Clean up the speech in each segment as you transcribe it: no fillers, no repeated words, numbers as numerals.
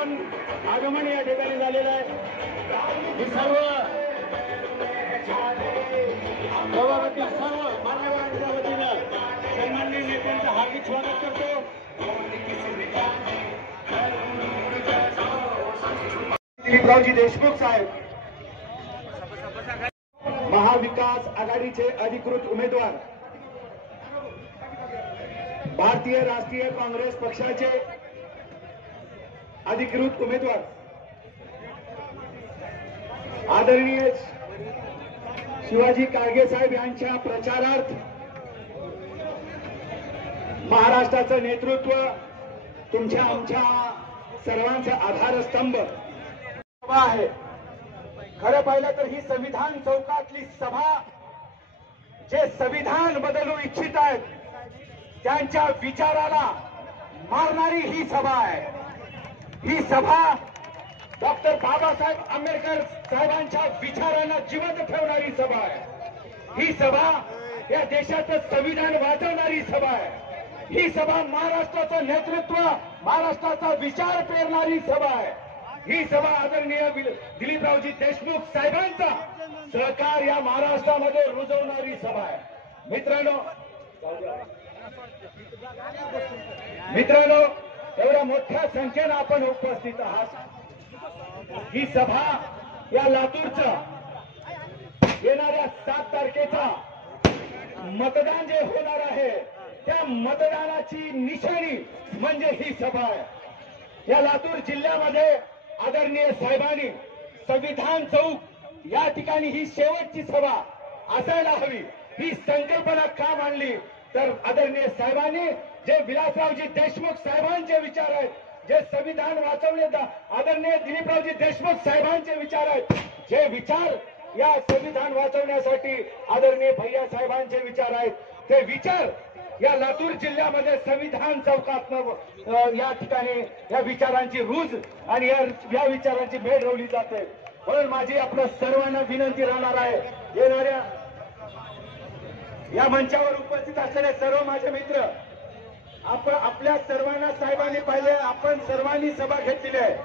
पण आगमन या ठिकाणी झालेलं आहे। ही सर्व गावातील सर्व मान्यवरांच्या वतीनं सन्माननीय नेत्यांचं हार्दिक स्वागत करतो। दिलीपरावजी देशमुख साहेब महाविकास आघाडीचे अधिकृत उमेदवार, भारतीय राष्ट्रीय काँग्रेस पक्षाचे अधिकृत उमेदवार, आदरणीय शिवाजी कारगे साहेब यांच्या प्रचारार्थ महाराष्ट्राचं नेतृत्व तुमच्या आमच्या सर्वांचा आधारस्तंभ आहे। खरं पाहिलं तर ही संविधान चौकातली सभा जे संविधान बदलू इच्छित आहेत त्यांच्या विचाराला मारणारी ही सभा आहे। ही सभा डॉक्टर बाबासाहेब आंबेडकर साहेबांच्या विचारांना जिवंत ठेवणारी सभा आहे। ही सभा या देशाचं संविधान वाचवणारी सभा आहे। ही सभा महाराष्ट्राचं नेतृत्व, महाराष्ट्राचा विचार पेरणारी सभा आहे। ही सभा आदरणीय दिलीपरावजी देशमुख साहेबांचा सहकार या महाराष्ट्रामध्ये रुजवणारी सभा आहे। मित्रांनो एवढ्या मोठ्या संख्येनं आपण उपस्थित आहात। ही सभा या लातूरचा येणाऱ्या 7 तारखेचा मतदान जे होणार आहे त्या मतदानाची निशाणी म्हणजे ही सभा आहे। या लातूर जिल्ह्यामध्ये आदरणीय साहेबांनी संविधान चौक या ठिकाणी ही शेवटची सभा असायला हवी ही संकल्पना का मांडली तर आदरणीय साहेबांनी जे विलासरावजी देशमुख साहेबांचे विचार आहेत, जे संविधान वाचवले, आदरणीय दिलीपरावजी देशमुख साहेबांचे विचार आहेत, जे विचार या संविधान वाचवण्यासाठी आदरणीय भैया साहेबांचे विचार आहेत, ते विचार या लातूर जिल्ह्यामध्ये संविधान चौकात या ठिकाणी या विचारांची रूज आणि या विचारांची भेट रोवली जाते। म्हणून माझी आपल्या सर्वांना विनंती राहणार आहे, येणाऱ्या या मंचावर उपस्थित असलेले सर्व माझे मित्र, आपण आपल्या सर्वांना साहेबांनी पाहिले, आपण सर्वांनी सभा घेतलेली आहे।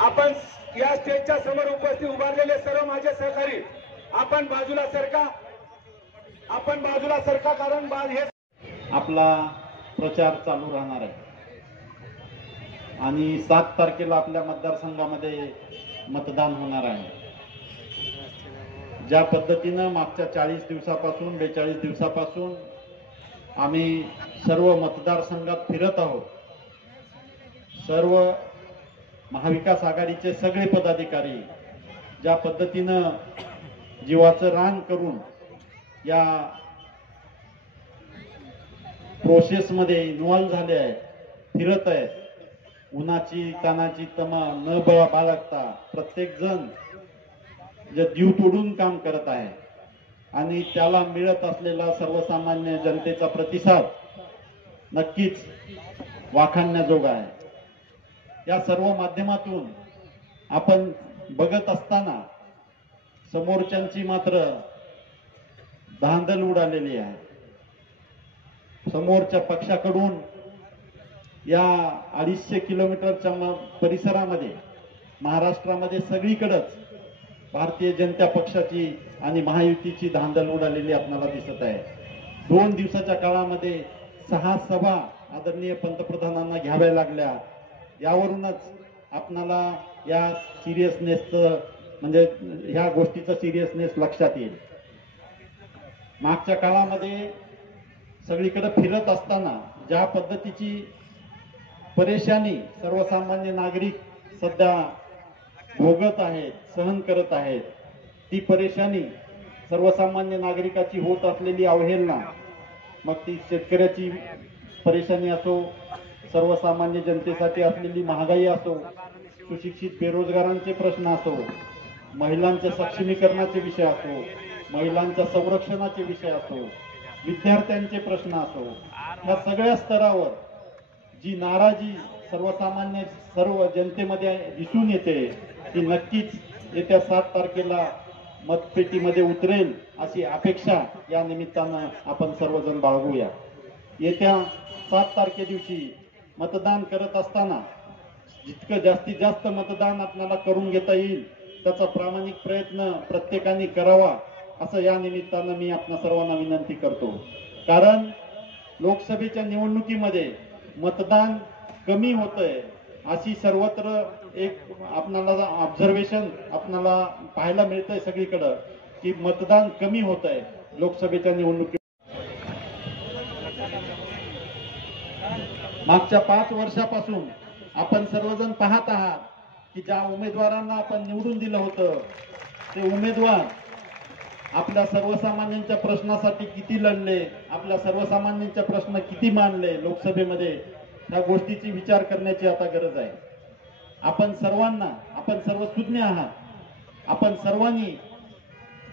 आपण या स्टेजच्या समोर उपस्थित उभारलेले सर्व माझे सहकारी आपण बाजूला सरका कारण हे आपला प्रचार चालू राहणार आहे आणि 7 तारखेला आपल्या मतदारसंघामध्ये मतदान होणार आहे। ज्या पद्धतीनं मागच्या 40 दिवसापासून 42 दिवसापासून आम्ही सर्व मतदारसंघात फिरत आहोत, सर्व महाविकास आघाडीचे सगळे पदाधिकारी ज्या पद्धतीनं जीवाचं रान करून या प्रोसेसमध्ये इन्व्हॉल्व झाले आहेत, फिरत आहेत, उन्हाची तानाची तमा न बाळगता प्रत्येक जण जे जीव तोडून काम करत आहे आणि त्याला मिळत असलेला सर्वसामान्य जनतेचा प्रतिसाद नक्कीच वाखाणण्याजोगा आहे। या सर्व माध्यमातून आपण बघत असताना समोरच्यांची मात्र धांदल उडालेली आहे। समोरच्या पक्षाकडून या 250 किलोमीटरच्या परिसरामध्ये महाराष्ट्रामध्ये सगळीकडेच भारतीय जनता पक्षाची आणि महायुतीची धांदल उडालेली आपल्याला दिसत आहे। 2 दिवसाच्या काळामध्ये 6 सभा आदरणीय पंतप्रधानांना घ्याव्या लागल्या। यावरूनच आपल्याला या सिरियसनेसचं म्हणजे ह्या गोष्टीचा सिरियसनेस लक्षात येईल। मागच्या काळामध्ये सगळीकडे फिरत असताना ज्या पद्धतीची परेशानी सर्वसामान्य नागरिक सध्या भोगत आहेत, सहन करत आहेत, ती परेशानी सर्वसामान्य नागरिकाची होत असलेली अवहेलना, मग ती शेतकऱ्याची परेशानी असो, सर्वसामान्य जनतेसाठी असलेली महागाई असो, सुशिक्षित बेरोजगारांचे प्रश्न असो, महिलांच्या सक्षमीकरणाचे विषय असो, महिलांच्या संरक्षणाचे विषय असो, विद्यार्थ्यांचे प्रश्न असो, या सगळ्या स्तरावर जी नाराजी सर्वसामान्य सर्व जनतेमध्ये दिसून येते ती नक्कीच येत्या 7 तारखेला मतपेटीमध्ये उतरेल अशी अपेक्षा या निमित्तानं आपण सर्वजण बाळगूया। येत्या 7 तारखे दिवशी मतदान करत असताना जितकं जास्तीत जास्त मतदान आपल्याला करून घेता येईल त्याचा प्रामाणिक प्रयत्न प्रत्येकाने करावा असं या निमित्तानं मी आपणा सर्वांना विनंती करतो. कारण लोकसभेच्या निवडणुकीमध्ये मतदान कमी होतंय अशी सर्वत्र एक आपणाला ऑब्झर्वेशन आपणाला पाहायला मिळतंय सगळीकडं की मतदान कमी होतंय लोकसभेच्या निवडणुकीत. मागच्या 5 वर्षापासून आपण सर्वजण पाहत आहात की ज्या उमेदवारांना आपण निवडून दिलं होतं ते उमेदवार आपल्या सर्वसामान्यांच्या प्रश्नासाठी किती लढले, आपल्या सर्वसामान्यांच्या प्रश्न किती मांडले लोकसभेमध्ये, त्या गोष्टीची विचार करण्याची आता गरज आहे. आपण सर्व सुज्ञ आहात. आपण सर्वांनी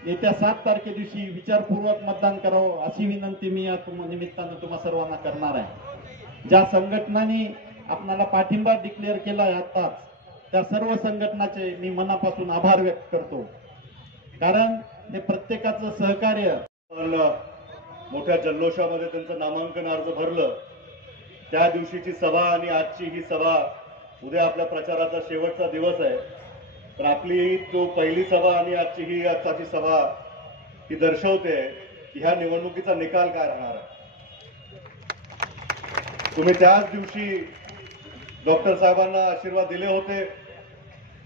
येत्या 7 तारखे दिवशी विचारपूर्वक मतदान करावं अशी विनंती मी या निमित्तानं तुम्हा सर्वांना करणार आहे. ज्या संघटनांनी आपल्याला पाठिंबा डिक्लेअर केला आहे आताच, त्या सर्व संघटनाचे मी मनापासून आभार व्यक्त करतो. कारण हे प्रत्येकाचं सहकार्य. मोठ्या जल्लोषामध्ये त्यांचं नामांकन अर्ज भरलं. त्या दिवशीची सभा आणि आजची ही सभा, उद्या आपल्या प्रचाराचा शेवटचा दिवस आहे. तर आपली तो पहिली सभा आणि आजची ही आजची सभा ही दर्शवते की ह्या निवडणुकीचा निकाल काय राहणार आहे. तुम्ही त्याच दिवशी डॉक्टर साहेबांना आशीर्वाद दिले होते.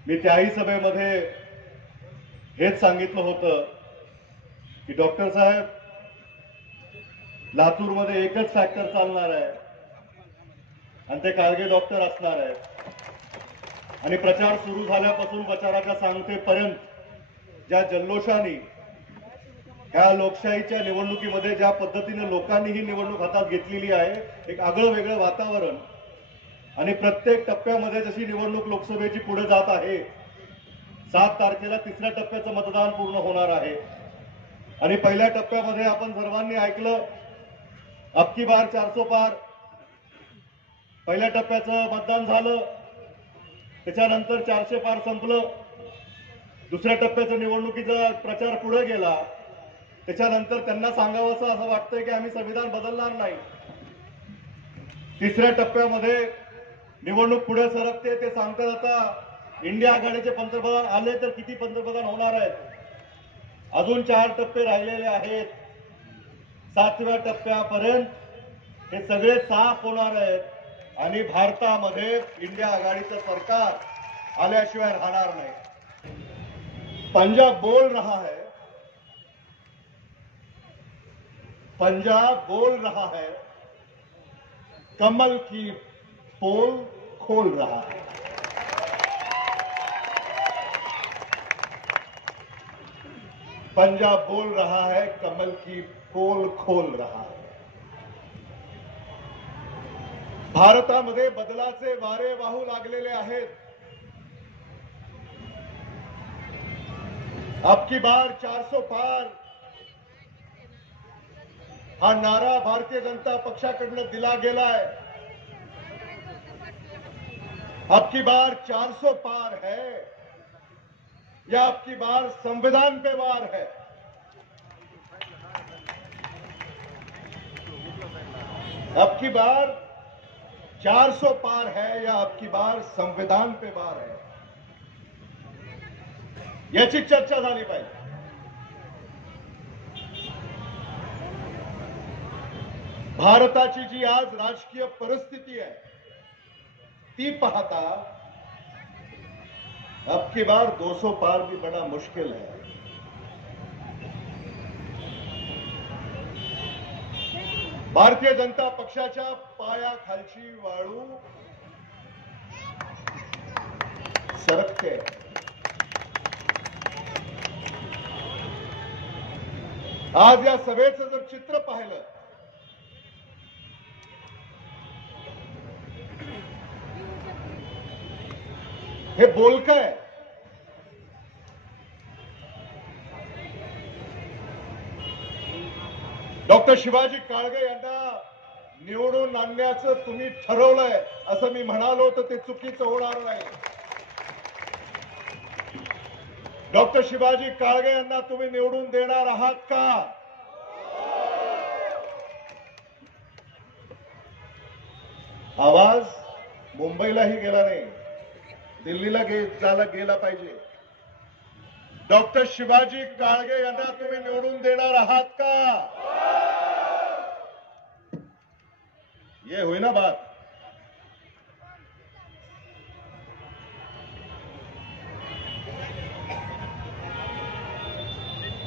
मी त्याही सभेमध्ये हेच सांगितलं होतं की डॉक्टर साहेब, लातूरमध्ये एकच फॅक्टर चालणार आहे आणि ते काळगे डॉक्टर असणार आहे. आणि प्रचार सुरू झाल्यापासून प्रचाराच्या सांगतेपर्यंत ज्या जल्लोषाने ह्या लोकशाहीच्या निवडणुकीमध्ये ज्या पद्धतीने लोकांनी ही निवडणूक हातात घेतलेली आहे, एक आगळं वेगळं वातावरण. आणि प्रत्येक टप्प्यामध्ये जशी निवडणूक लोकसभेची पुढे जात आहे, 7 तारखेला 3ऱ्या टप्प्याचं मतदान पूर्ण होणार आहे. आणि पहिल्या टप्प्यामध्ये आपण सर्वांनी ऐकलं, अब की बार 400 पार. पहिल्या टप्प्याचं मतदान झालं, त्याच्यानंतर 400 पार संपलं. दुसऱ्या टप्प्याचं निवडणुकीचा प्रचार पुढे गेला. त्याच्यानंतर त्यांना सांगावंसं असं वाटतंय की आम्ही संविधान बदलणार नाही. 3ऱ्या टप्प्यामध्ये निवडणूक पुढे सरकते. ते सांगतात आता इंडिया आघाडीचे पंतप्रधान आले तर किती पंतप्रधान होणार आहेत. अजून 4 टप्पे राहिलेले आहेत. 7व्या टप्प्यापर्यंत हे सगळे साफ होणार आहेत आणि भारतामध्ये इंडिया आघाडीचं सरकार आल्याशिवाय राहणार नाही. पंजाब बोल रहा है, पंजाब बोल रहा है, कमल की पोल खोल रहा है. पंजाब बोल रहा है, कमल की पोल खोल रहा है. भारतामध्ये बदलाचे वारे वाहू लागलेले आहेत. अब की बार 400 पार हा नारा भारतीय जनता पक्षाकडनं दिला गेलाय. अब की बार 400 पार है या अब की बार संविधान पे वार है. अब की बार 400 पार है या अब की बार संविधान पे वार है, याची चर्चा झाली पाहिजे. भारताची जी आज राजकीय परिस्थिती आहे ती पाहता अब की बार 200 पार भी बड़ा मुश्किल है. भारतीय जनता पक्षाच्या पायाखालची वाळू सरकते. आज या सभेचं जर चित्र पाहिलं, हे बोलकं. डॉक्टर शिवाजी काळगे यांना निवडून आणण्याचं तुम्ही ठरवलंय असं मी म्हणालो तर ते चुकीचं होणार नाही. डॉक्टर शिवाजी काळगे यांना तुम्ही निवडून देणार आहात का? आवाज मुंबईलाही गेला नाही, दिल्लीला गेला पाहिजे. डॉक्टर शिवाजी काळगे यांना तुम्ही निवडून देणार आहात का? ये होईना बात.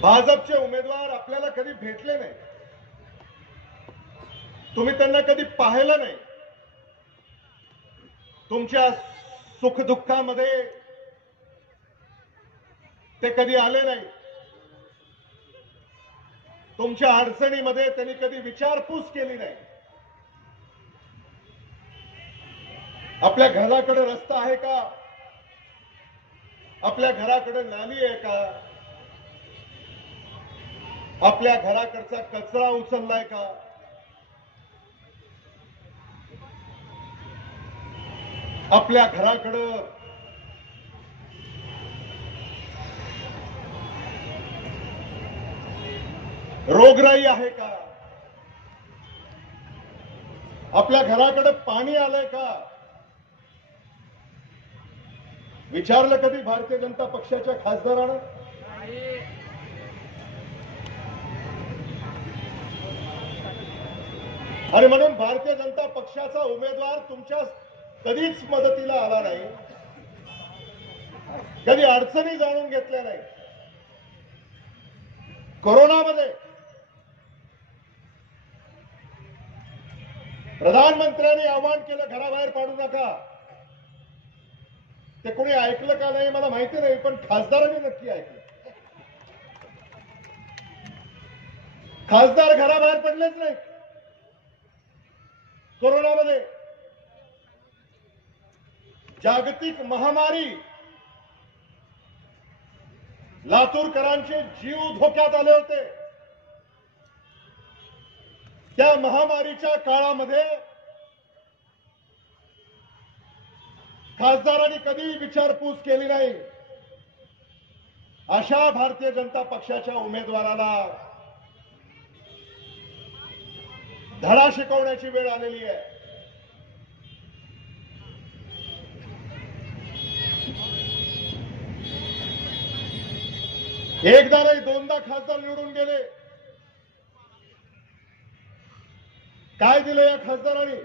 भाजपचे उमेदवार आपल्याला कधी भेटले नाही, तुम्ही त्यांना कधी पाहिलं नाही. तुमच्या सुखदुःखामध्ये ते कधी आले नाही. तुमच्या अडचणीमध्ये त्यांनी कधी विचारपूस केली नाही. आपल्या घराकडे रस्ता आहे का? आपल्या घराकडे नाली आहे का? आपल्या घराकडचा कचरा उचललाय का? आपल्या घराकडं रोगराई आहे का? आपल्या घराकडे पाणी आलंय का? विचारलं कधी भारतीय जनता पक्षाच्या खासदारानं? आणि म्हणून भारतीय जनता पक्षाचा उमेदवार तुमच्या कधीच मदतीला आला नाही, कधी अडचणी जाणून घेतल्या नाही. कोरोनामध्ये प्रधानमंत्र्यांनी आवाहन केलं घराबाहेर पाडू नका. ते कोणी ऐकलं का नाही मला माहिती नाही, पण खासदारांनी नक्की ऐकलं. खासदार घराबाहेर पडलेच नाही कोरोनामध्ये. जागतिक महामारी, लातूरकरांचे जीव धोक्यात आले होते. त्या महामारीच्या काळामध्ये खासदारांनी कधी विचारपूस केली नाही. अशा भारतीय जनता पक्षाच्या उमेदवाराला धडा शिकवण्याची वेळ आलेली आहे. एकदा नाही दोनदा खासदार निवडून गेले. काय दिलं या खासदारांनी?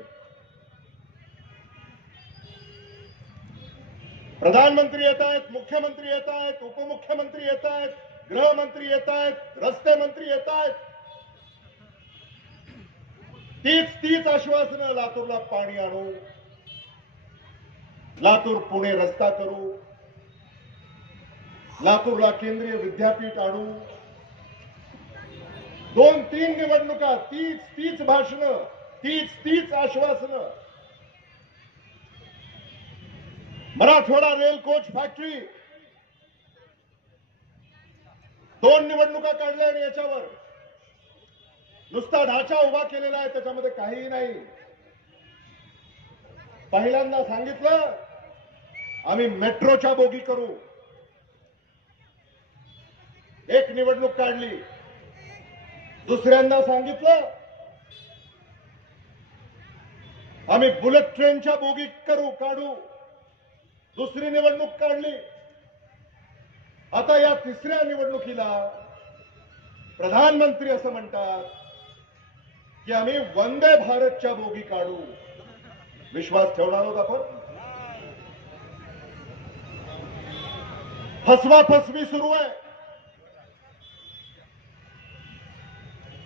प्रधानमंत्री येत आहेत, मुख्यमंत्री येत आहेत, उपमुख्यमंत्री येत आहेत, गृहमंत्री येत आहेत, रस्ते मंत्री येत आहेत. तीच आश्वासनं. लातूरला पाणी आणू, लातूर पुणे रस्ता करू, लातूरला केंद्रीय विद्यापीठ आणू. 2-3 निवडणुका, तीच भाषणं, तीच आश्वासनं. मराठवाडा रेल कोच फॅक्टरी 2 निवडणुका काढल्या आणि याच्यावर नुसता ढाचा उभा केलेला आहे, त्याच्यामध्ये काहीही नाही. पहिल्यांदा सांगितलं आम्ही मेट्रोच्या बोगी करू, एक निवडणूक काढली. दुसऱ्यांदा सांगितलं आम्ही बुलेट ट्रेनच्या बोगी काढू, दुसरी निवडणूक काढली. आता या तिसऱ्या निवडणुकीला प्रधानमंत्री असं म्हणतात की आम्ही वंदे भारतच्या बोगी काढू. विश्वास ठेवणार आहोत आपण? फसवाफसवी सुरू आहे.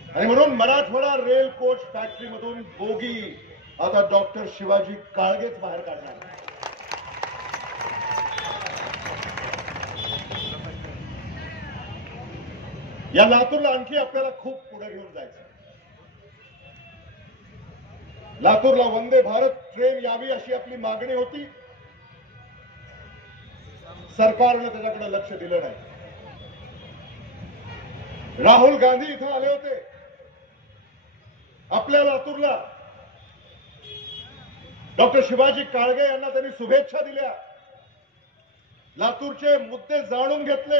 आणि म्हणून मराठवाडा रेल कोच फॅक्टरीमधून बोगी आता डॉक्टर शिवाजी काळगेच बाहेर काढणार. या लातूरला आणखी आपल्याला खूप पुढे घेऊन जायचं. लातूरला वंदे भारत ट्रेन यावी अशी आपली मागणी होती. सरकारनं त्याच्याकडे लक्ष दिलं नाही. राहुल गांधी इथं आले होते आपल्या लातूरला. डॉक्टर शिवाजी काळगे यांना त्यांनी शुभेच्छा दिल्या, लातूरचे मुद्दे जाणून घेतले.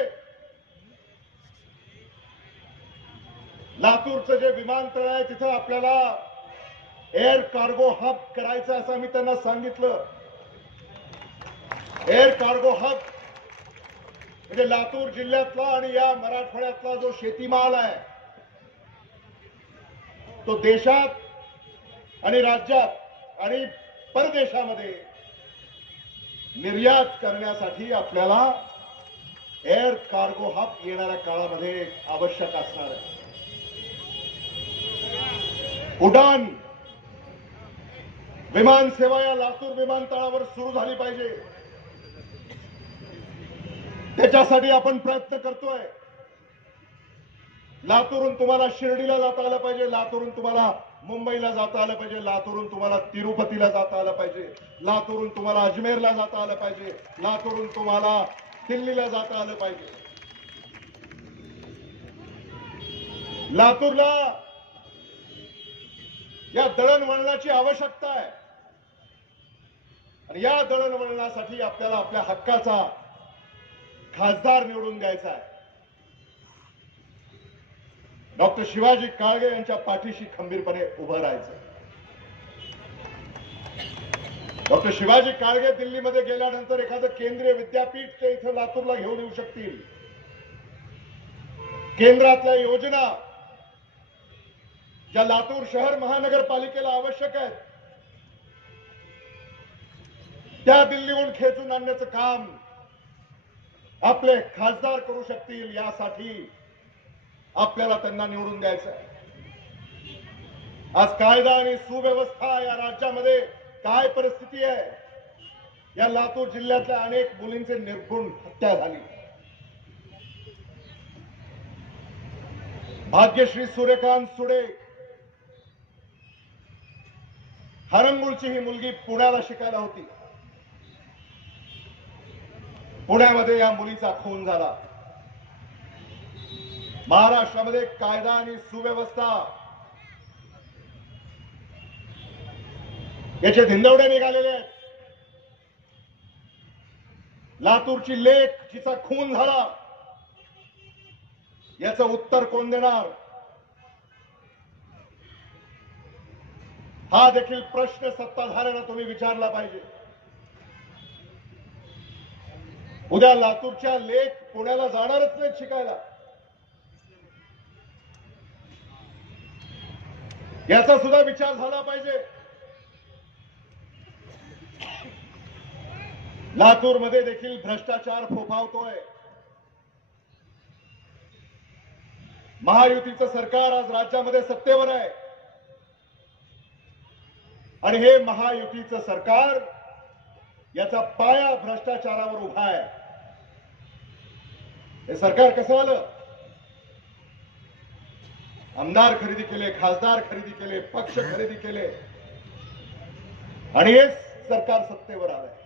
लातूरचं जे विमानतळ आहे तिथं आपल्याला एअर कार्गो हब करायचं असं मी त्यांना सांगितलं. एअर कार्गो हब म्हणजे लातूर जिल्ह्यातला आणि या मराठवाड्यातला जो शेतीमाल आहे तो देशात आणि राज्यात आणि परदेशामध्ये निर्यात करण्यासाठी आपल्याला एअर कार्गो हब येणाऱ्या काळामध्ये आवश्यक असणार आहे. उडान विमान सेवा या लातूर विमानतळावर सुरू झाली पाहिजे. त्याच्यासाठी आपण प्रयत्न करतोय. लातूरून तुम्हाला शिर्डीला जाता आलं पाहिजे, लातूरून तुम्हाला मुंबईला जाता आलं पाहिजे, लातूरून तुम्हाला तिरुपतीला जाता आलं पाहिजे, लातूरून तुम्हाला अजमेरला जाता आलं पाहिजे, लातूरून तुम्हाला दिल्लीला जाता आलं पाहिजे. लातूरला या दळणवळणाची आवश्यकता आहे आणि या दळणवळणासाठी आपल्याला आपल्या हक्काचा खासदार निवडून द्यायचा आहे. डॉक्टर शिवाजी काळगे यांच्या पाठीशी खंबीरपणे उभं राहायचं. डॉक्टर शिवाजी काळगे दिल्लीमध्ये गेल्यानंतर एखादं केंद्रीय विद्यापीठ ते इथं लातूरला घेऊन येऊ शकतील. केंद्रातल्या योजना ज्या लातूर शहर महानगरपालिकेला आवश्यक आहेत त्या दिल्लीहून खेचून आणण्याचं काम आपले खासदार करू शकतील. यासाठी आपल्याला त्यांना निवडून द्यायचं आहे. आज कायदा आणि सुव्यवस्था या राज्यामध्ये काय परिस्थिती आहे. या लातूर जिल्ह्यातल्या अनेक मुलींचे निर्घृण हत्या झाली. भाग्यश्री सूर्यकांत सुडे हरंगुळची ही मुलगी पुण्याला शिकायला होती. पुण्यामध्ये या मुलीचा खून झाला. महाराष्ट्रामध्ये कायदा आणि सुव्यवस्था याचे धिंदवडे निघालेले आहेत. लातूरची लेक जिचा खून झाला याचं उत्तर कोण देणार हा देखील प्रश्न सत्ताधाऱ्यांना तुम्ही विचारला पाहिजे. उद्या लातूरच्या लेक पुण्याला जाणारच नाहीत शिकायला. याचा सुद्धा विचार झाला पाहिजे. लातूरमध्ये देखील भ्रष्टाचार फोफावतोय. महायुतीचं सरकार आज राज्यामध्ये सत्तेवर आहे आणि हे महायुतीचं सरकार याचा पाया भ्रष्टाचारावर उभा आहे. हे सरकार कसं आलं? आमदार खरेदी केले, खासदार खरेदी केले, पक्ष खरेदी केले आणि हे सरकार सत्तेवर आलंय.